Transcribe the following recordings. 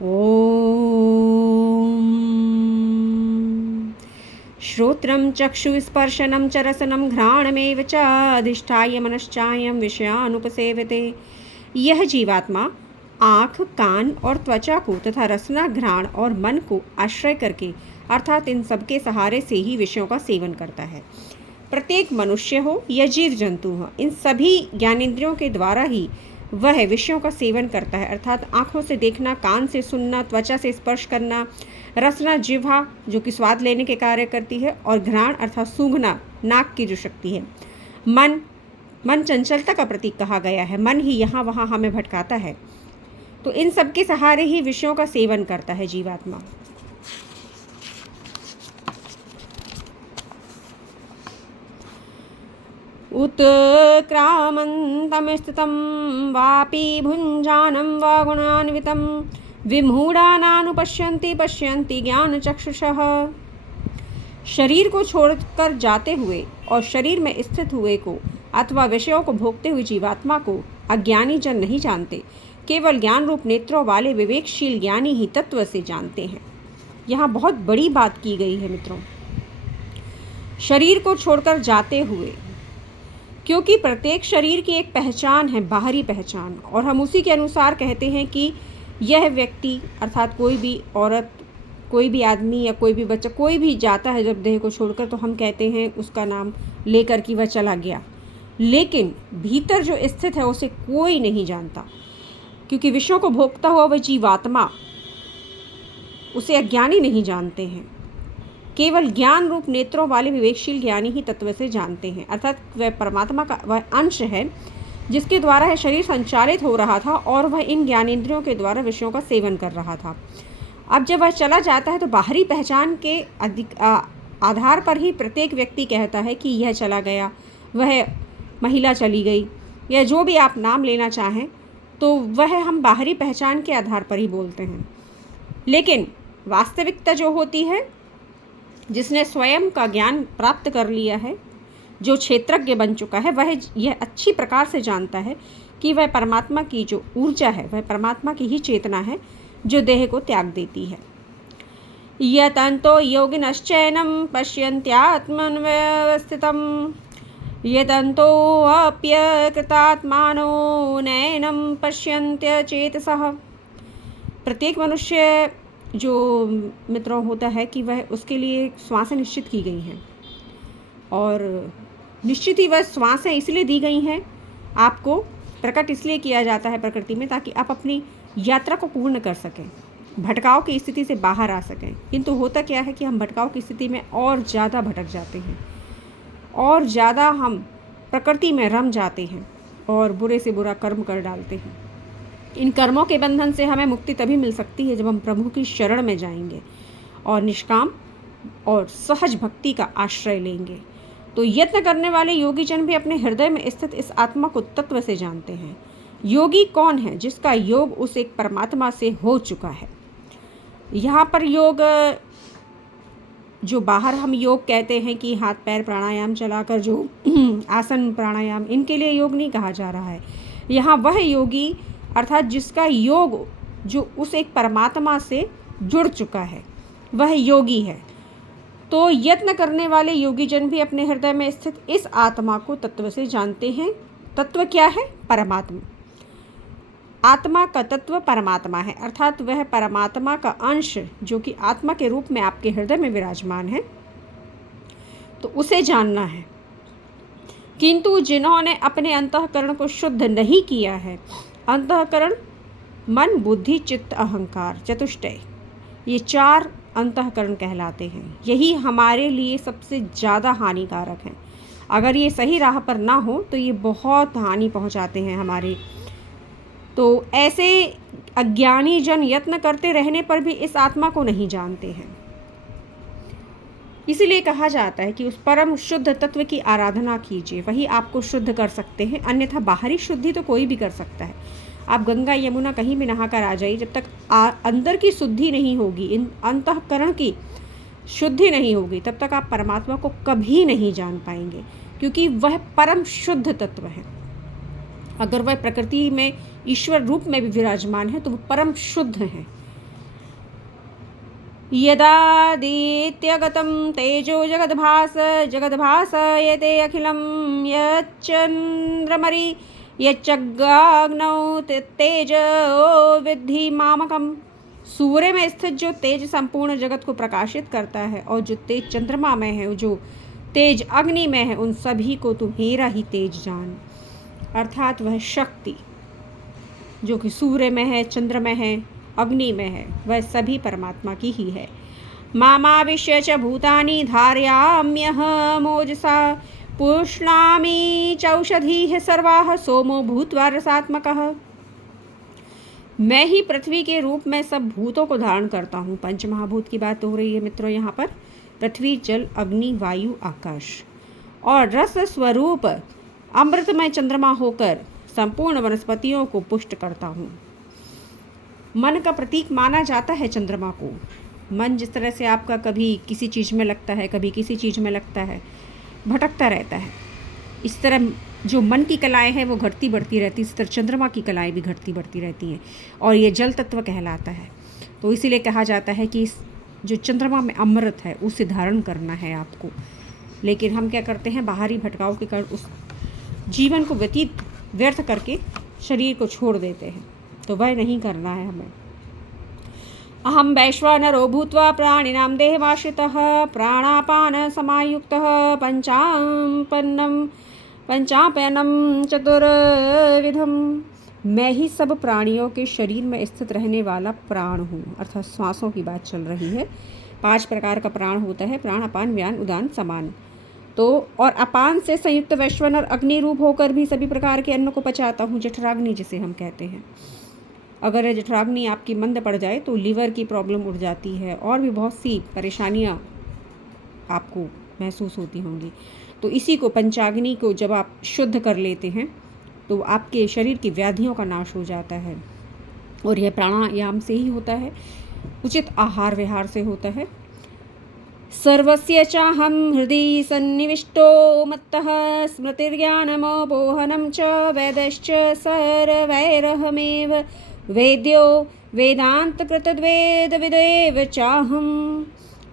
ॐ श्रोत्रं चक्षुस्पर्शनं च रसनं घ्राणमेव च अधिष्ठाय मनश्चायं विषयानुपसेवते। यह जीवात्मा आँख, कान और त्वचा को तथा रसना, घ्राण और मन को आश्रय करके अर्थात इन सबके सहारे से ही विषयों का सेवन करता है। प्रत्येक मनुष्य हो या जीव जंतु हो, इन सभी ज्ञानेंद्रियों के द्वारा ही वह विषयों का सेवन करता है। अर्थात आँखों से देखना, कान से सुनना, त्वचा से स्पर्श करना, रसना जिह्वा जो कि स्वाद लेने के कार्य करती है, और घ्राण अर्थात सूंघना नाक की जो शक्ति है। मन चंचलता का प्रतीक कहा गया है। मन ही यहाँ वहाँ हमें भटकाता है। तो इन सब के सहारे ही विषयों का सेवन करता है जीवात्मा। उत्क्रामन्तं स्थितं वापि भुञ्जानं वा गुणान्वितं विमूढानानुपश्यन्ति पश्यन्ति ज्ञानचक्षुषः। शरीर को छोड़कर जाते हुए और शरीर में स्थित हुए को अथवा विषयों को भोगते हुए जीवात्मा को अज्ञानी जन नहीं जानते, केवल ज्ञान रूप नेत्रों वाले विवेकशील ज्ञानी ही तत्व से जानते हैं। यहाँ बहुत बड़ी बात की गई है मित्रों, शरीर को छोड़कर जाते हुए, क्योंकि प्रत्येक शरीर की एक पहचान है, बाहरी पहचान, और हम उसी के अनुसार कहते हैं कि यह व्यक्ति अर्थात कोई भी औरत, कोई भी आदमी या कोई भी बच्चा, कोई भी जाता है जब देह को छोड़कर, तो हम कहते हैं उसका नाम लेकर कि वह चला गया। लेकिन भीतर जो स्थित है उसे कोई नहीं जानता, क्योंकि विषयों को भोगता हुआ वह जीवात्मा, उसे अज्ञानी नहीं जानते हैं। केवल ज्ञान रूप नेत्रों वाले विवेकशील ज्ञानी ही तत्व से जानते हैं। अर्थात वह परमात्मा का वह अंश है जिसके द्वारा यह शरीर संचालित हो रहा था और वह इन ज्ञानेंद्रियों के द्वारा विषयों का सेवन कर रहा था। अब जब वह चला जाता है तो बाहरी पहचान के आधार पर ही प्रत्येक व्यक्ति कहता है कि यह चला गया, वह महिला चली गई, या जो भी आप नाम लेना चाहें, तो वह हम बाहरी पहचान के आधार पर ही बोलते हैं। लेकिन वास्तविकता जो होती है, जिसने स्वयं का ज्ञान प्राप्त कर लिया है, जो क्षेत्रज्ञ बन चुका है, वह यह अच्छी प्रकार से जानता है कि वह परमात्मा की जो ऊर्जा है, वह परमात्मा की ही चेतना है जो देह को त्याग देती है। यतन्तो योगिनश्चैनं पश्यन्त्यात्मन्यवस्थितं यतन्तोऽप्यकृतात्मानो नैनं पश्यन्त्यचेतसः। प्रत्येक मनुष्य जो मित्रों होता है कि वह उसके लिए श्वासें निश्चित की गई हैं, और निश्चित ही वह श्वासें इसलिए दी गई हैं, आपको प्रकट इसलिए किया जाता है प्रकृति में, ताकि आप अपनी यात्रा को पूर्ण कर सकें, भटकाव की स्थिति से बाहर आ सकें। किंतु होता क्या है कि हम भटकाव की स्थिति में और ज़्यादा भटक जाते हैं, और ज़्यादा हम प्रकृति में रम जाते हैं और बुरे से बुरा कर्म कर डालते हैं। इन कर्मों के बंधन से हमें मुक्ति तभी मिल सकती है जब हम प्रभु की शरण में जाएंगे और निष्काम और सहज भक्ति का आश्रय लेंगे। तो यत्न करने वाले योगी जन भी अपने हृदय में स्थित इस आत्मा को तत्व से जानते हैं। योगी कौन है? जिसका योग उस एक परमात्मा से हो चुका है। यहाँ पर योग, जो बाहर हम योग कहते हैं कि हाथ पैर प्राणायाम चलाकर जो आसन प्राणायाम, इनके लिए योग नहीं कहा जा रहा है। यहाँ वह योगी अर्थात जिसका योग जो उस एक परमात्मा से जुड़ चुका है, वह योगी है। तो यत्न करने वाले योगी जन भी अपने हृदय में स्थित इस आत्मा को तत्व से जानते हैं। तत्व क्या है? परमात्मा। आत्मा का तत्व परमात्मा है, अर्थात वह परमात्मा का अंश जो कि आत्मा के रूप में आपके हृदय में विराजमान है, तो उसे जानना है। किंतु जिन्होंने अपने अंतःकरण को शुद्ध नहीं किया है, अंतःकरण मन, बुद्धि, चित्त, अहंकार, चतुष्टय, ये 4 अंतःकरण कहलाते हैं। यही हमारे लिए सबसे ज़्यादा हानिकारक हैं। अगर ये सही राह पर ना हो तो ये बहुत हानि पहुंचाते हैं हमारे। तो ऐसे अज्ञानी जन यत्न करते रहने पर भी इस आत्मा को नहीं जानते हैं। इसीलिए कहा जाता है कि उस परम शुद्ध तत्व की आराधना कीजिए, वही आपको शुद्ध कर सकते हैं। अन्यथा बाहरी शुद्धि तो कोई भी कर सकता है। आप गंगा यमुना कहीं भी नहाकर आ जाइए, जब तक अंदर की शुद्धि नहीं होगी, इन अंतःकरण की शुद्धि नहीं होगी, तब तक आप परमात्मा को कभी नहीं जान पाएंगे, क्योंकि वह परम शुद्ध तत्व है। अगर वह प्रकृति में ईश्वर रूप में भी विराजमान है तो वह परम शुद्ध है। यदादित्यगतं तेजो जगद्भासयते अखिलं यच्चन्द्रमरि यच्चग्नौ तेजो विद्धि मामकम्। सूर्य में स्थित जो तेज संपूर्ण जगत को प्रकाशित करता है और जो तेज चंद्रमा में है, जो तेज अग्नि में है, उन सभी को तू मेरा ही तेज जान। अर्थात वह शक्ति जो कि सूर्य में है, चंद्र में है, अग्नि में है, वह सभी परमात्मा की ही है। मामाविश्य च भूतानि धारयाम्यहमोजसा पुष्णामि चौषधीः सर्वाः सोमो भूत्वा रसात्मकः। मैं ही पृथ्वी के रूप में सब भूतों को धारण करता हूँ। पंचमहाभूत की बात हो रही है मित्रों यहाँ पर। पृथ्वी, जल, अग्नि, वायु, आकाश। और रस स्वरूप अमृतमय चंद्रमा होकर संपूर्ण वनस्पतियों को पुष्ट करता हूँ। मन का प्रतीक माना जाता है चंद्रमा को। मन जिस तरह से आपका कभी किसी चीज़ में लगता है, कभी किसी चीज़ में लगता है, भटकता रहता है, इस तरह जो मन की कलाएं हैं वो घटती बढ़ती रहती है। इस तरह चंद्रमा की कलाएं भी घटती बढ़ती रहती हैं और ये जल तत्व कहलाता है। तो इसीलिए कहा जाता है कि जो चंद्रमा में अमृत है उसे धारण करना है आपको। लेकिन हम क्या करते हैं, बाहरी भटकाव के कारण उस जीवन को व्यर्थ करके शरीर को छोड़ देते हैं। तो वह नहीं करना है हमें। अहम वैश्वानरो भूत्वा प्राणिनां देहमाश्रितः प्राणापान समायुक्तः पंचापयनम चतुर्विधम। मैं ही सब प्राणियों के शरीर में स्थित रहने वाला प्राण हूँ। अर्थात श्वासों की बात चल रही है। 5 प्रकार का प्राण होता है, प्राण, अपान, व्यान, उदान, समान। तो और अपान से संयुक्त वैश्वानर अग्नि रूप होकर भी सभी प्रकार के अन्न को पचाता हूँ, जठराग्नि जिसे हम कहते हैं। अगर जठराग्नि आपकी मंद पड़ जाए तो लीवर की प्रॉब्लम उठ जाती है और भी बहुत सी परेशानियाँ आपको महसूस होती होंगी। तो इसी को, पंचाग्नि को जब आप शुद्ध कर लेते हैं तो आपके शरीर की व्याधियों का नाश हो जाता है। और यह प्राणायाम से ही होता है, उचित आहार विहार से होता है। सर्वस्य चाहं हृदि सन्निविष्टो मत्तः स्मृतिर्ज्ञानमोपोहनं च वेदैश्च सर्वैरहमेव वेद्यो वेदांतकृतद्वेद विदेव चाहं।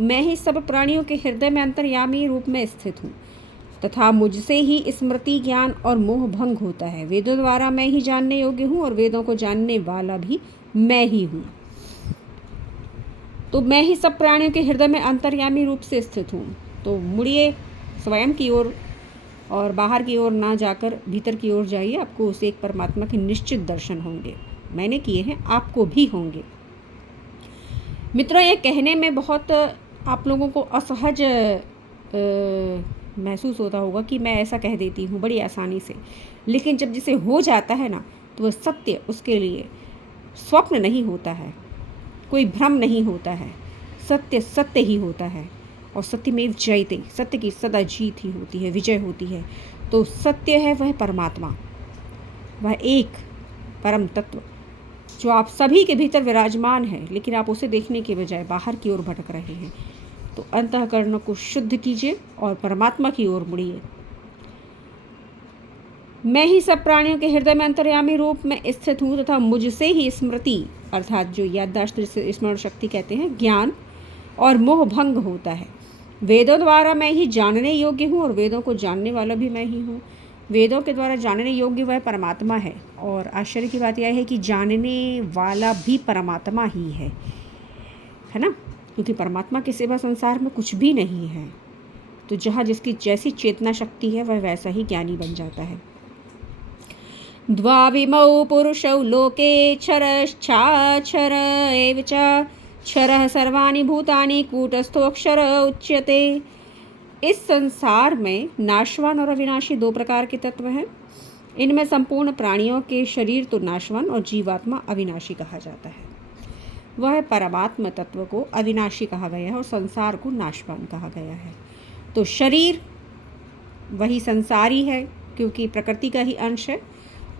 मैं ही सब प्राणियों के हृदय में अंतर्यामी रूप में स्थित हूँ तथा मुझसे ही स्मृति, ज्ञान और मोह भंग होता है। वेदों द्वारा मैं ही जानने योग्य हूँ और वेदों को जानने वाला भी मैं ही हूँ। तो मैं ही सब प्राणियों के हृदय में अंतर्यामी रूप से स्थित हूँ। तो मुड़िए स्वयं की ओर और बाहर की ओर ना जाकर भीतर की ओर जाइए, आपको उसे एक परमात्मा के निश्चित दर्शन होंगे। मैंने किए हैं, आपको भी होंगे। मित्रों, ये कहने में बहुत आप लोगों को असहज महसूस होता होगा कि मैं ऐसा कह देती हूँ बड़ी आसानी से, लेकिन जब जिसे हो जाता है ना तो वह सत्य उसके लिए स्वप्न नहीं होता है, कोई भ्रम नहीं होता है। सत्य सत्य ही होता है और सत्यमेव जयते, सत्य की सदा जीत ही होती है, विजय होती है। तो सत्य है वह परमात्मा, वह एक परम तत्व जो आप सभी के भीतर विराजमान है, लेकिन आप उसे देखने के बजाय बाहर की ओर भटक रहे हैं। तो अंतःकरण को शुद्ध कीजिए और परमात्मा की ओर मुड़िए। मैं ही सब प्राणियों के हृदय में अंतर्यामी रूप में स्थित हूँ तथा मुझसे ही स्मृति, अर्थात जो याददाश्त, स्मरण शक्ति कहते हैं, ज्ञान और मोह भंग होता है। वेदों द्वारा मैं ही जानने योग्य हूँ और वेदों को जानने वाला भी मैं ही हूँ। वेदों के द्वारा जानने योग्य वह परमात्मा है। और आश्चर्य की बात यह है कि जानने वाला भी परमात्मा ही है ना, क्योंकि परमात्मा के सिवा संसार में कुछ भी नहीं है। तो जहाँ जिसकी जैसी चेतना शक्ति है वह वैसा ही ज्ञानी बन जाता है। द्वाविमौ पुरुषौ लोके क्षरश्चाक्षर एव च क्षरः सर्वाणि भूतानि कूटस्थोऽक्षर उच्यते। इस संसार में नाशवान और अविनाशी 2 प्रकार के तत्व हैं। इनमें संपूर्ण प्राणियों के शरीर तो नाशवान और जीवात्मा अविनाशी कहा जाता है। वह परमात्मा तत्व को अविनाशी कहा गया है और संसार को नाशवान कहा गया है। तो शरीर वही संसारी है क्योंकि प्रकृति का ही अंश है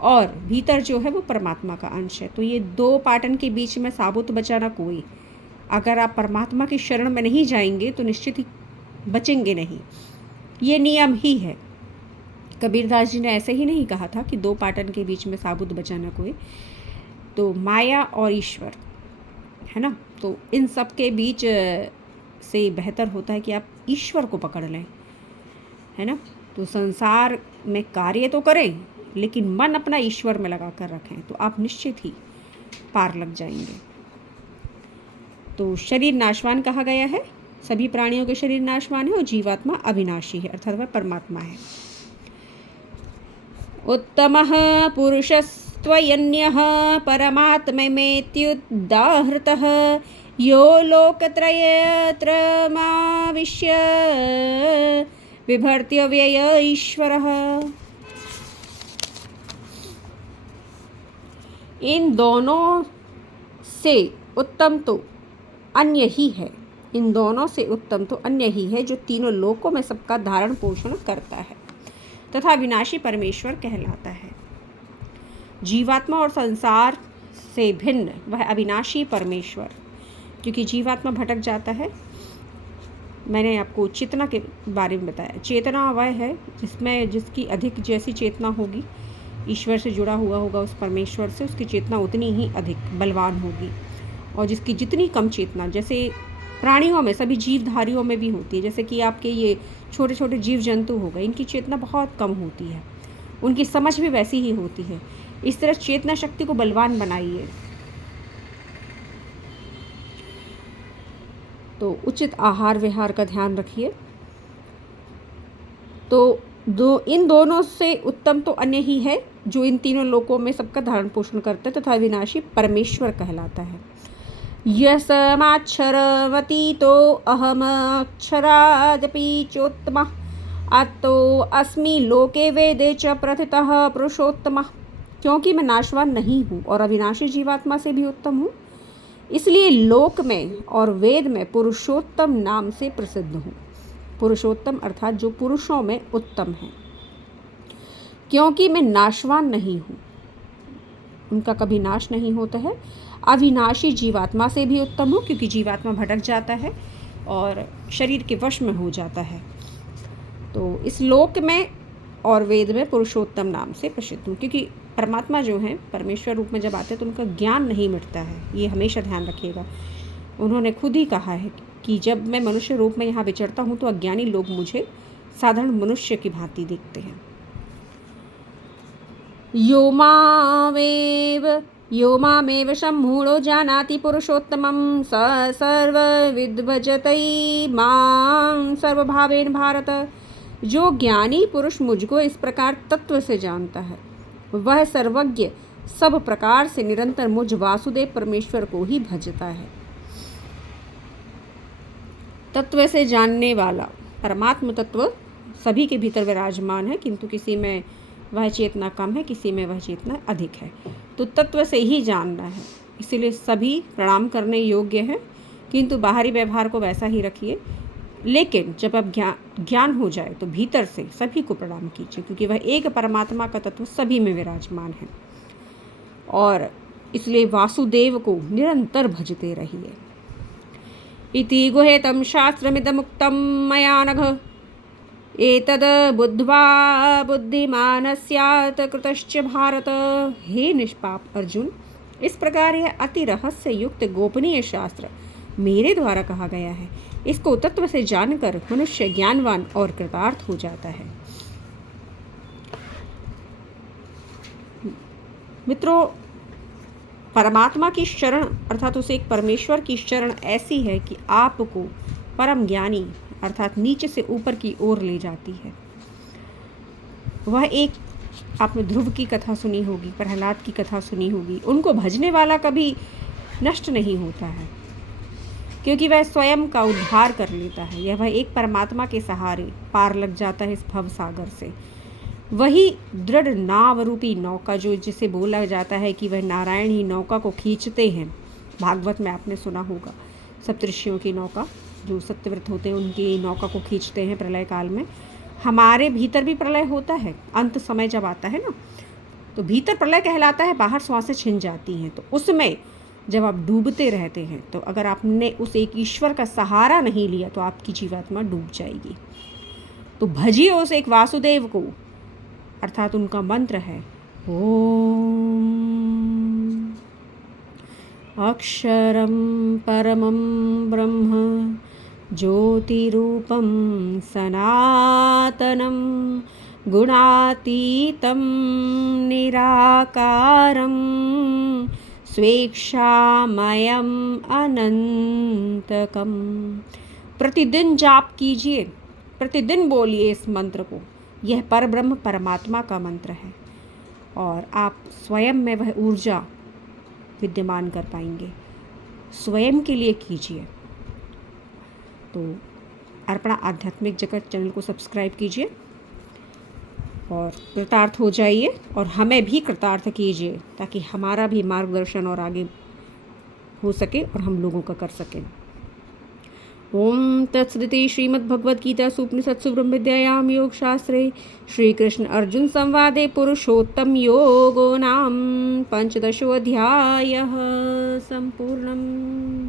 और भीतर जो है वो परमात्मा का अंश है। तो ये 2 पाटन के बीच में साबुत बचा ना कोई। अगर आप परमात्मा की शरण में नहीं जाएंगे तो निश्चित ही बचेंगे नहीं, ये नियम ही है। कबीरदास जी ने ऐसे ही नहीं कहा था कि 2 पाटन के बीच में साबुत बचा ना कोई। तो माया और ईश्वर है ना। तो इन सब के बीच से बेहतर होता है कि आप ईश्वर को पकड़ लें, है ना। तो संसार में कार्य तो करें लेकिन मन अपना ईश्वर में लगा कर रखें, तो आप निश्चित ही पार लग जाएंगे। तो शरीर नाशवान कहा गया है, सभी प्राणियों के शरीर नाशवान है और जीवात्मा अविनाशी है, अर्थात वह परमात्मा है। उत्तमः पुरुषस्त्वयन्यः परमात्ममेत्युदाहृतः यो लोकत्रयत्रमाविश्य बिभर्त्यव्यय ईश्वरः। इन दोनों से उत्तम तो अन्य ही है, इन दोनों से उत्तम तो अन्य ही है जो तीनों लोकों में सबका धारण पोषण करता है तथा विनाशी परमेश्वर कहलाता है। जीवात्मा और संसार से भिन्न वह अविनाशी परमेश्वर, क्योंकि जीवात्मा भटक जाता है। मैंने आपको चेतना के बारे में बताया, चेतना वह है जिसमें जिसकी अधिक जैसी चेतना होगी, ईश्वर से जुड़ा हुआ होगा उस परमेश्वर से, उसकी चेतना उतनी ही अधिक बलवान होगी। और जिसकी जितनी कम चेतना, जैसे प्राणियों में, सभी जीवधारियों में भी होती है, जैसे कि आपके ये छोटे छोटे जीव जंतु हो गए, इनकी चेतना बहुत कम होती है, उनकी समझ भी वैसी ही होती है। इस तरह चेतना शक्ति को बलवान बनाइए। तो उचित आहार विहार का ध्यान रखिए। तो इन दोनों से उत्तम तो अन्य ही है जो इन तीनों लोकों में सबका धारण पोषण करता है तथा विनाशी परमेश्वर कहलाता है। यस्माक्षरमतीतो अहमक्षरादपि चोत्तमः अतो अस्मि लोके वेदे च प्रथितः पुरुषोत्तमः। क्योंकि मैं नाशवान नहीं हूँ और अविनाशी जीवात्मा से भी उत्तम हूँ, इसलिए लोक में और वेद में पुरुषोत्तम नाम से प्रसिद्ध हूँ। पुरुषोत्तम अर्थात जो पुरुषों में उत्तम है, क्योंकि मैं नाशवान नहीं हूँ, उनका कभी नाश नहीं होता है। अविनाशी जीवात्मा से भी उत्तम हूँ, क्योंकि जीवात्मा भटक जाता है और शरीर के वश में हो जाता है। तो इस लोक में और वेद में पुरुषोत्तम नाम से प्रसिद्ध हूँ, क्योंकि परमात्मा जो हैं परमेश्वर रूप में जब आते हैं तो उनका ज्ञान नहीं मिटता है, ये हमेशा ध्यान रखिएगा। उन्होंने खुद ही कहा है कि जब मैं मनुष्य रूप में यहाँ विचरता हूँ तो अज्ञानी लोग मुझे साधारण मनुष्य की भांति देखते हैं। यो मामेव सम्मूढो जानाति पुरुषोत्तमं स सर्वविद्भजति मां सर्वभावेन भारत। जो ज्ञानी पुरुष मुझको इस प्रकार तत्व से जानता है वह सर्वज्ञ सब प्रकार से निरंतर मुझ वासुदेव परमेश्वर को ही भजता है। तत्व से जानने वाला परमात्म तत्व सभी के भीतर विराजमान है, किंतु किसी में वह चेतना कम है, किसी में वह चेतना अधिक है। तो तत्व से ही जानना है, इसीलिए सभी प्रणाम करने योग्य हैं, किंतु बाहरी व्यवहार को वैसा ही रखिए। लेकिन जब अब ज्ञान हो जाए तो भीतर से सभी को प्रणाम कीजिए, क्योंकि वह एक परमात्मा का तत्व सभी में विराजमान है। और इसलिए वासुदेव को निरंतर भजते रहिए। इति गुहेतं शास्त्रमिदमुक्तं मया नघ एतद् बुद्ध्वा बुद्धिमान् स्यात् कृतश्च भारत। हे निष्पाप अर्जुन, इस प्रकार यह अति रहस्य युक्त गोपनीय शास्त्र मेरे द्वारा कहा गया है। इसको तत्व से जानकर मनुष्य ज्ञानवान और कृतार्थ हो जाता है। मित्रों, परमात्मा की शरण अर्थात उसे एक परमेश्वर की शरण ऐसी है कि आपको परम ज्ञानी अर्थात नीचे से ऊपर की ओर ले जाती है। वह एक, आपने ध्रुव की कथा सुनी होगी, प्रहलाद की कथा सुनी होगी। उनको भजने वाला कभी नष्ट नहीं होता है, क्योंकि वह स्वयं का उद्धार कर लेता है। यह वह एक परमात्मा के सहारे पार लग जाता है इस भव सागर से। वही दृढ़ नाव रूपी नौका, जो जिसे बोला जाता है कि वह नारायण ही नौका को खींचते हैं। भागवत में आपने सुना होगा, सप्तऋषियों की नौका, जो सत्यव्रत होते हैं उनकी नौका को खींचते हैं प्रलय काल में। हमारे भीतर भी प्रलय होता है, अंत समय जब आता है ना, तो भीतर प्रलय कहलाता है, बाहर श्वासें छिन जाती हैं। तो उसमें जब आप डूबते रहते हैं, तो अगर आपने उस एक ईश्वर का सहारा नहीं लिया तो आपकी जीवात्मा डूब जाएगी। तो भजिए उस एक वासुदेव को, अर्थात उनका मंत्र है ओम। अक्षरं परमं ब्रह्म ज्योतिरूपं सनातनं गुणातीतं निराकारं स्वेच्छामयम् अनंतकम। प्रतिदिन जाप कीजिए, प्रतिदिन बोलिए इस मंत्र को। यह परब्रह्म परमात्मा का मंत्र है और आप स्वयं में वह ऊर्जा विद्यमान कर पाएंगे। स्वयं के लिए कीजिए। तो अर्पणा आध्यात्मिक जगत चैनल को सब्सक्राइब कीजिए और कृतार्थ हो जाइए और हमें भी कृतार्थ कीजिए ताकि हमारा भी मार्गदर्शन और आगे हो सके और हम लोगों का कर सकें। ओम तत्सदिति श्रीमद्भगवद्गीतासु उपनिषत्सु ब्रह्मविद्यायां योगशास्त्रे श्रीकृष्ण अर्जुन संवादे पुरुषोत्तम योगो नाम 15 अध्यायः सम्पूर्णम्।